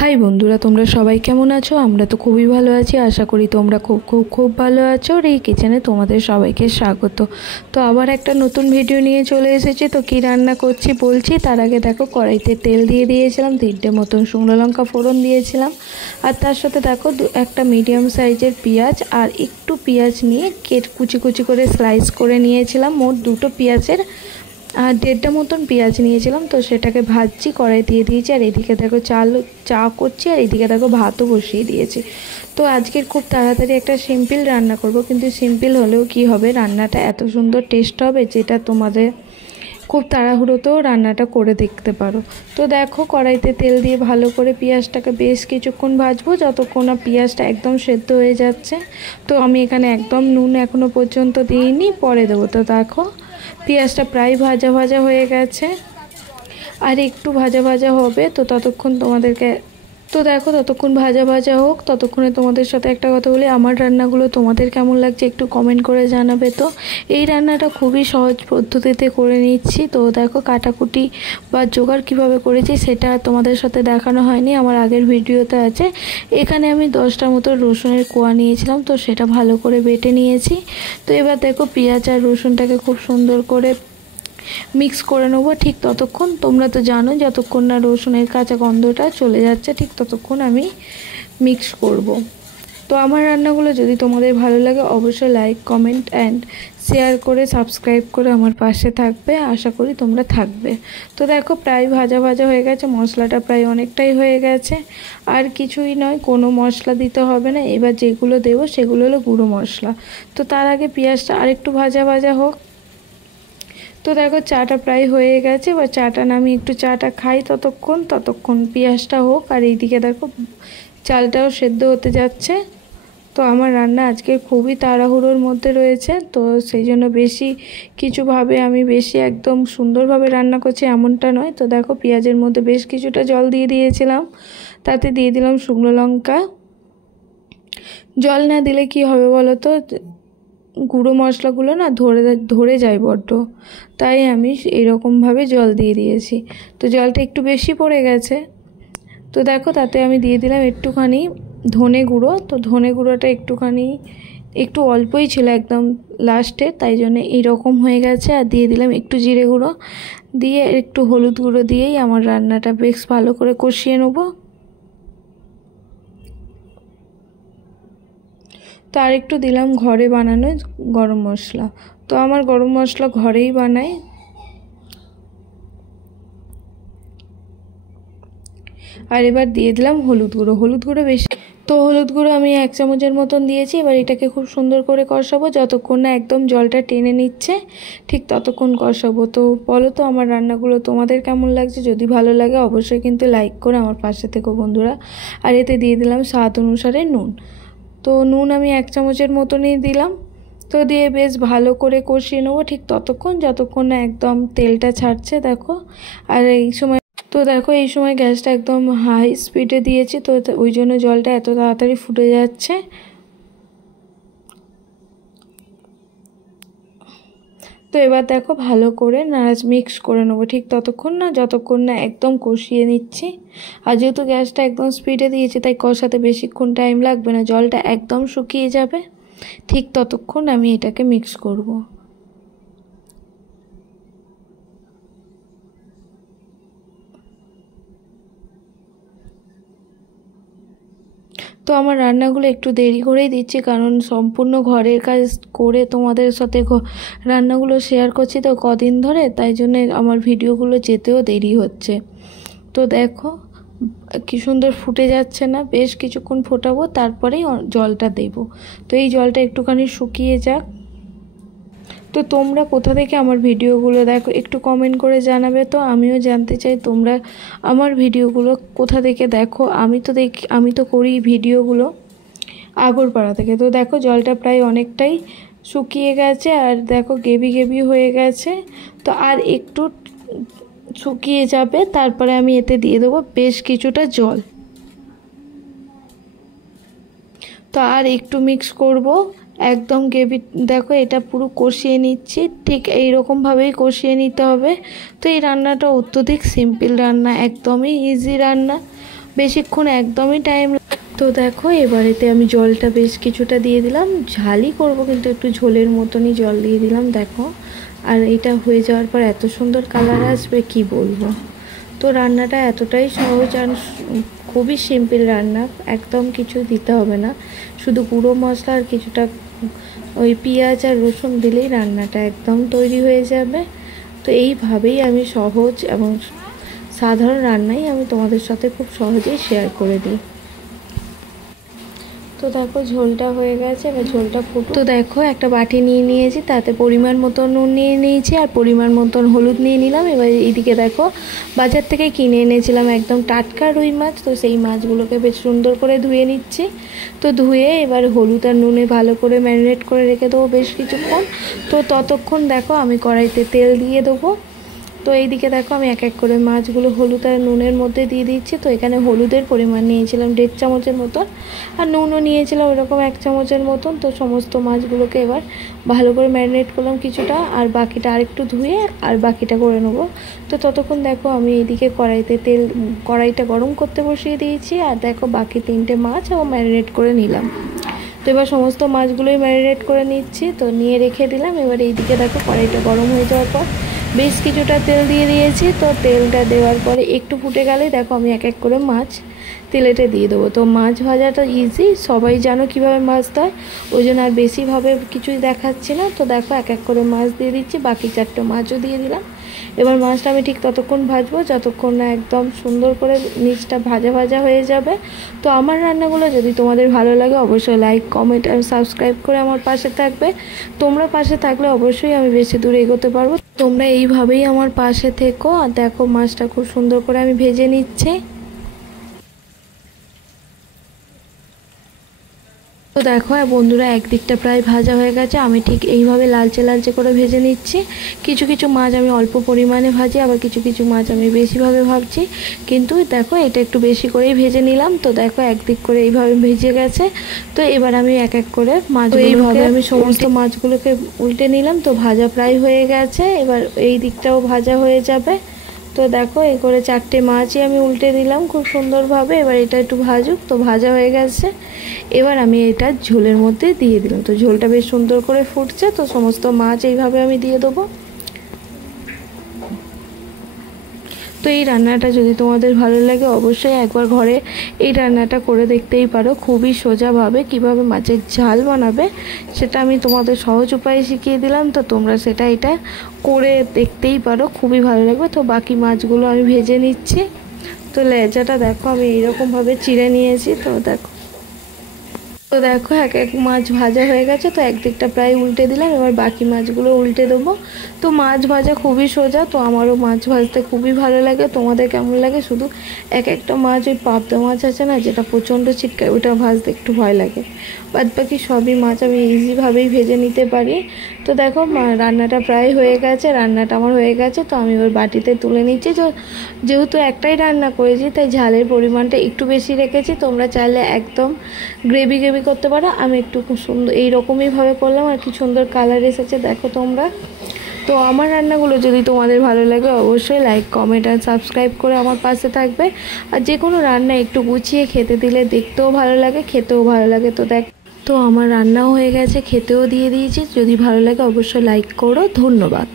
High বন্ধুরা, তোমরা সবাই কেমন আছো? আমরা তো খুবই ভালো আছি। আশা করি তোমরা খুব ভালো আছো। আর এই কিচেনে তোমাদের সবাইকে স্বাগত। তো আবার একটা নতুন ভিডিও নিয়ে চলে এসেছি। তো কী রান্না করছি বলছি। তার আগে দেখো, কড়াইতে তেল দিয়ে দিয়েছিলাম, 3টে মতন শুকনো লঙ্কা ফোড়ন দিয়েছিলাম। আর তার সাথে দেখো একটা মিডিয়াম সাইজের পেঁয়াজ আর একটু পেঁয়াজ নিয়ে কুচি কুচি করে স্লাইস করে নিয়েছিলাম। মোট 2টো পেঁয়াজের আর 1.5টা মতন পেঁয়াজ নিয়েছিলাম। তো সেটাকে ভাজছি, কড়াই দিয়ে দিয়েছি। আর এদিকে দেখো চা করছি, আর এদিকে দেখো ভাতও বসিয়ে দিয়েছি। তো আজকের খুব তাড়াতাড়ি একটা সিম্পল রান্না করব, কিন্তু সিম্পল হলেও কি হবে, রান্নাটা এত সুন্দর টেস্ট হবে যেটা তোমাদের খুব তাড়াহুড়োতেও রান্নাটা করে দেখতে পারো। তো দেখো, কড়াইতে তেল দিয়ে ভালো করে পেঁয়াজটাকে বেশ কিছুক্ষণ ভাজবো, যতক্ষণ না পেঁয়াজটা একদম সেদ্ধ হয়ে যাচ্ছে। তো আমি এখানে একদম নুন এখনও পর্যন্ত দিইনি, পরে দেবো। তো দেখো, পেঁয়াজটা প্রায় ভাজা ভাজা হয়ে গেছে, আর একটু ভাজা ভাজা হবে। তো ততক্ষণ ততক্ষণ ভাজা ভাজা হোক, ততক্ষণে তোমাদের সাথে একটা কথা বলি, আমার রান্নাগুলো তোমাদের কেমন লাগছে একটু কমেন্ট করে জানাবে। তো এই রান্নাটা খুবই সহজ পদ্ধতিতে করে নিচ্ছি। তো দেখো, কাটাকুটি বা জোগাড় কীভাবে করেছি সেটা তোমাদের সাথে দেখানো হয়নি, আমার আগের ভিডিওতে আছে। এখানে আমি 10টা মতো রসুনের কোয়া নিয়েছিলাম, তো সেটা ভালো করে বেটে নিয়েছি। তো এবার দেখো, পেঁয়াজ আর রসুনটাকে খুব সুন্দর করে মিক্স করে নেবো। ঠিক ততক্ষণ, তোমরা তো জানো, যতক্ষণ না রসুনের কাঁচা গন্ধটা চলে যাচ্ছে ঠিক ততক্ষণ আমি মিক্স করব। তো আমার রান্নাগুলো যদি তোমাদের ভালো লাগে, অবশ্যই লাইক, কমেন্ট অ্যান্ড শেয়ার করে সাবস্ক্রাইব করে আমার পাশে থাকবে। আশা করি তোমরা থাকবে। তো দেখো, প্রায় ভাজা ভাজা হয়ে গেছে, মশলাটা প্রায় অনেকটাই হয়ে গেছে। আর কিছুই নয়, কোনো মশলা দিতে হবে না। এবার যেগুলো দেবো সেগুলো হলো গুঁড়ো মশলা। তো তার আগে পেঁয়াজটা আরেকটু ভাজা ভাজা হোক। তো দেখো, চাটা প্রায় হয়ে গেছে। এবার চাটা নামিয়ে একটু চাটা খাই, ততক্ষণ পেঁয়াজটা হোক। আর এইদিকে দেখো, চালটাও সেদ্ধ হতে যাচ্ছে। তো আমার রান্না আজকে খুবই তাড়াহুড়োর মধ্যে রয়েছে, তো সেই জন্য আমি বেশি একদম সুন্দরভাবে রান্না করছি এমনটা নয়। তো দেখো, পেঁয়াজের মধ্যে বেশ কিছুটা জল দিয়ে দিয়েছিলাম, তাতে দিয়ে দিলাম শুকনো লঙ্কা। জল না দিলে কি হবে বলো তো, গুঁড়ো মশলাগুলো না ধরে যায় বড্ড, তাই আমি এরকমভাবে জল দিয়ে দিয়েছি। তো জলটা একটু বেশি পড়ে গেছে। তো দেখো, তাতে আমি দিয়ে দিলাম একটুখানি ধনে গুঁড়ো। তো ধনে গুঁড়োটা একটু অল্পই ছিল একদম লাস্টে, তাই জন্য এইরকম হয়ে গেছে। আর দিয়ে দিলাম একটু জিরে গুঁড়ো, দিয়ে একটু হলুদ গুঁড়ো দিয়েই আমার রান্নাটা বেশ ভালো করে কষিয়ে নেবো। তো আর একটু দিলাম ঘরে বানানো গরম মশলা। তো আমার গরম মশলা ঘরেই বানাই। আর এবার দিয়ে দিলাম হলুদ গুঁড়ো বেশি। তো হলুদ গুঁড়ো আমি 1 চামচের মতন দিয়েছি। এবার এটাকে খুব সুন্দর করে কষাবো, যতক্ষণ না একদম জলটা টেনে নিচ্ছে ঠিক ততক্ষণ কষাবো। তো বলো তো, আমার রান্নাগুলো তোমাদের কেমন লাগছে? যদি ভালো লাগে অবশ্যই কিন্তু লাইক করে আমার পাশে থেকো বন্ধুরা। আর এতে দিয়ে দিলাম স্বাদ অনুসারে নুন। তো নুন আমি 1 চামচের মতনই দিলাম। তো দিয়ে বেশ ভালো করে কষিয়ে নেবো ঠিক যতক্ষণ না একদম তেলটা ছাড়ছে। দেখো, আর এই সময় গ্যাসটা একদম হাই স্পিডে দিয়েছি, তো ওই জন্য জলটা এত তাড়াতাড়ি ফুটে যাচ্ছে। তো এবার দেখো, ভালো করে মিক্স করে নেবো ঠিক যতক্ষণ না একদম কষিয়ে নিচ্ছি। আর যেহেতু গ্যাসটা একদম স্পিডে দিয়েছি, তাই কষাতে বেশিক্ষণ টাইম লাগবে না, জলটা একদম শুকিয়ে যাবে। ঠিক ততক্ষণ আমি এটাকে মিক্স করব। তো আমার রান্নাগুলো একটু দেরি করেই দিচ্ছি, কারণ সম্পূর্ণ ঘরের কাজ করে তোমাদের সাথে রান্নাগুলো শেয়ার করছি তো কদিন ধরে, তাই জন্য আমার ভিডিওগুলো যেতেও দেরি হচ্ছে। তো দেখো, কি সুন্দর ফুটে যাচ্ছে না? বেশ কিছুক্ষণ ফোটাবো, তারপরেই জলটা দেব। তো এই জলটা একটুখানি শুকিয়ে যাক। তো তোমরা কোথা থেকে আমার ভিডিওগুলো দেখো একটু কমেন্ট করে জানাবে। তো আমিও জানতে চাই তোমরা আমার ভিডিওগুলো কোথা থেকে দেখো। আমি তো করি ভিডিওগুলো আগরপাড়া থেকে। তো দেখো, জলটা প্রায় অনেকটাই শুকিয়ে গেছে, আর দেখো গেবি হয়ে গেছে। তো আর একটু শুকিয়ে যাবে, তারপরে আমি এতে দিয়ে দেবো বেশ কিছুটা জল। তো আর একটু মিক্স করব, একদম দেখো, এটা পুরো কষিয়ে নিচ্ছি, ঠিক এইরকমভাবেই কষিয়ে নিতে হবে। তো এই রান্নাটা অত্যধিক সিম্পল রান্না, একদমই ইজি রান্না। বেশিক্ষণ একদমই টাইম। তো দেখো এবারেতে আমি জলটা বেশ কিছুটা দিয়ে দিলাম, ঝালই করব কিন্তু একটু ঝোলের মতনই জল দিয়ে দিলাম দেখো। আর এটা হয়ে যাওয়ার পর এত সুন্দর কালার আসবে কি বলবো। তো রান্নাটা এতটাই সহজ আর খুবই সিম্পল রান্না, একদম কিছু দিতে হবে না, শুধু গুঁড়ো মশলা আর কিছুটা ওই পেঁয়াজ আর রসুন দিলেই রান্নাটা একদম তৈরি হয়ে যাবে। তো এইভাবেই আমি সহজ এবং সাধারণ রান্নাই আমি তোমাদের সাথে খুব সহজেই শেয়ার করে দিই। তো দেখো ঝোলটা হয়ে গেছে, এবার ঝোলটা তো দেখো একটা বাটি নিয়ে নিয়েছি, তাতে পরিমাণ মতো নুন নিয়ে নিয়েছি আর পরিমাণ মতন হলুদ নিয়ে নিলাম। এবার এইদিকে দেখো বাজার থেকে কিনে এনেছিলাম একদম টাটকা রুই মাছ, তো সেই মাছগুলোকে বেশ সুন্দর করে ধুয়ে নিচ্ছি। তো ধুয়ে এবার হলুদ আর নুনে ভালো করে ম্যারিনেট করে রেখে দেবো বেশ কিছুক্ষণ। তো ততক্ষণ দেখো আমি কড়াইতে তেল দিয়ে দেবো। তো এইদিকে দেখো আমি এক এক করে মাছগুলো হলুদ আর নুনের মধ্যে দিয়ে দিচ্ছি। তো এখানে হলুদের পরিমাণ নিয়েছিলাম 1.5 চামচের মতন, আর নুনও নিয়েছিলাম ওরকম 1 চামচের মতন। তো সমস্ত মাছগুলোকে এবার ভালো করে ম্যারিনেট করলাম কিছুটা, আর বাকিটা আরেকটু ধুয়ে আর বাকিটা করে নেবো। তো ততক্ষণ দেখো আমি এইদিকে কড়াইটা গরম করতে বসিয়ে দিয়েছি, আর দেখো বাকি 3টে মাছও ম্যারিনেট করে নিলাম। তো এবার সমস্ত মাছগুলোই ম্যারিনেট করে নিচ্ছি, তো নিয়ে রেখে দিলাম। এবার এইদিকে দেখো কড়াইটা গরম হয়ে যাওয়ার পর বেশ কিছুটা তেল দিয়ে দিয়েছি। তো তেলটা দেওয়ার পরে একটু ফুটে গেলে দেখো আমি এক এক করে মাছ তেলেতে দিয়ে দেবো। তো মাছ ভাজাটা ইজি, সবাই জানো কীভাবে ভাজতে হয়, ওই জন্য আর বেশিভাবে কিছুই দেখাচ্ছি না। তো দেখো এক এক করে মাছ দিয়ে দিচ্ছি, বাকি 4টে মাছও দিয়ে দিলাম। এবার মাছটা আমি ঠিক ততক্ষণ ভাজবো যতক্ষণ না একদম সুন্দর করে নিচটা ভাজা ভাজা হয়ে যাবে। তো আমার রান্নাগুলো যদি তোমাদের ভালো লাগে অবশ্যই লাইক কমেন্ট আর সাবস্ক্রাইব করে আমার পাশে থাকবে। তোমরা পাশে থাকলে অবশ্যই আমি বেশি দূর এগোতে পারবো। তোমরা এইভাবেই আমার পাশে থেকো। আর দেখো মাছটা খুব সুন্দর করে আমি ভেজে নিচ্ছি। তো দেখো বন্ধুরা একদিকটা প্রায় ভাজা হয়ে গেছে, আমি ঠিক এইভাবে লালচে লালচে করে ভেজে নিচ্ছি। কিছু কিছু মাছ আমি অল্প পরিমাণে ভাজি, আবার কিছু কিছু মাছ আমি বেশিভাবে ভাবছি, কিন্তু দেখো এটা একটু বেশি করেই ভেজে নিলাম। তো দেখো একদিক করে এইভাবে ভেজে গেছে। তো এবার আমি এক এক করে এইভাবে আমি সমস্ত মাছগুলোকে উল্টে নিলাম। তো ভাজা প্রায় হয়ে গেছে, এবার এই দিকটাও ভাজা হয়ে যাবে। তো দেখো এই করে 4টে মাছই আমি উল্টে দিলাম খুব সুন্দরভাবে। এবার এটা একটু ভাজুক, তো ভাজা হয়ে গেছে। এবার আমি এটা ঝোলের মধ্যে দিয়ে দিলাম। তো ঝোলটা বেশ সুন্দর করে ফুটছে, তো সমস্ত মাছ এইভাবে আমি দিয়ে দেবো। তো এই রান্নাটা যদি তোমাদের ভালো লাগে অবশ্যই একবার ঘরে এই রান্নাটা করে দেখতেই পারো। খুবই সোজাভাবে কিভাবে মাছের ঝাল বানাবে সেটা আমি তোমাদের সহজ উপায়ে শিখিয়ে দিলাম। তো তোমরা এটা করে দেখতেই পারো, খুবই ভালো লাগবে। তো বাকি মাছগুলো আমি ভেজে নিচ্ছি। তো লেজাটা দেখো আমি এইরকমভাবে চিড়ে নিয়েছি। তো দেখো এক এক মাছ ভাজা হয়ে গেছে, তো একদিকটা প্রায় উল্টে দিলাম। এবার বাকি মাছগুলো উল্টে দেবো। তো মাছ ভাজা খুবই সোজা, তো আমারও মাছ ভাজতে খুবই ভালো লাগে। তোমাদের কেমন লাগে? শুধু এক একটা মাছ ওই পাবদা মাছ আছে না যেটা প্রচণ্ড ছিটকায়, ওটা ভাজতে একটু ভয় লাগে, বাদ বাকি সবই মাছ আমি ইজিভাবেই ভেজে নিতে পারি। তো দেখো রান্নাটা প্রায় হয়ে গেছে, রান্নাটা আমার হয়ে গেছে। তো আমি ওর বাটিতে তুলে নিচ্ছি। তো যেহেতু একটাই রান্না করেছি তাই ঝালের পরিমাণটা একটু বেশি রেখেছি। তোমরা চাইলে একদম গ্রেভি করতে পারো, আমি একটু খুব সুন্দর এইরকমইভাবে করলাম আর কি সুন্দর কালার এসেছে দেখো তোমরা। তো আমার রান্নাগুলো যদি তোমাদের ভালো লাগে অবশ্যই লাইক কমেন্ট আর সাবস্ক্রাইব করে আমার পাশে থাকবে। আর যে কোনো রান্না একটু গুছিয়ে খেতে দিলে দেখতেও ভালো লাগে, খেতেও ভালো লাগে। তো আমার রান্নাও হয়ে গেছে, খেতেও দিয়ে দিয়েছি। যদি ভালো লাগে অবশ্যই লাইক করো। ধন্যবাদ।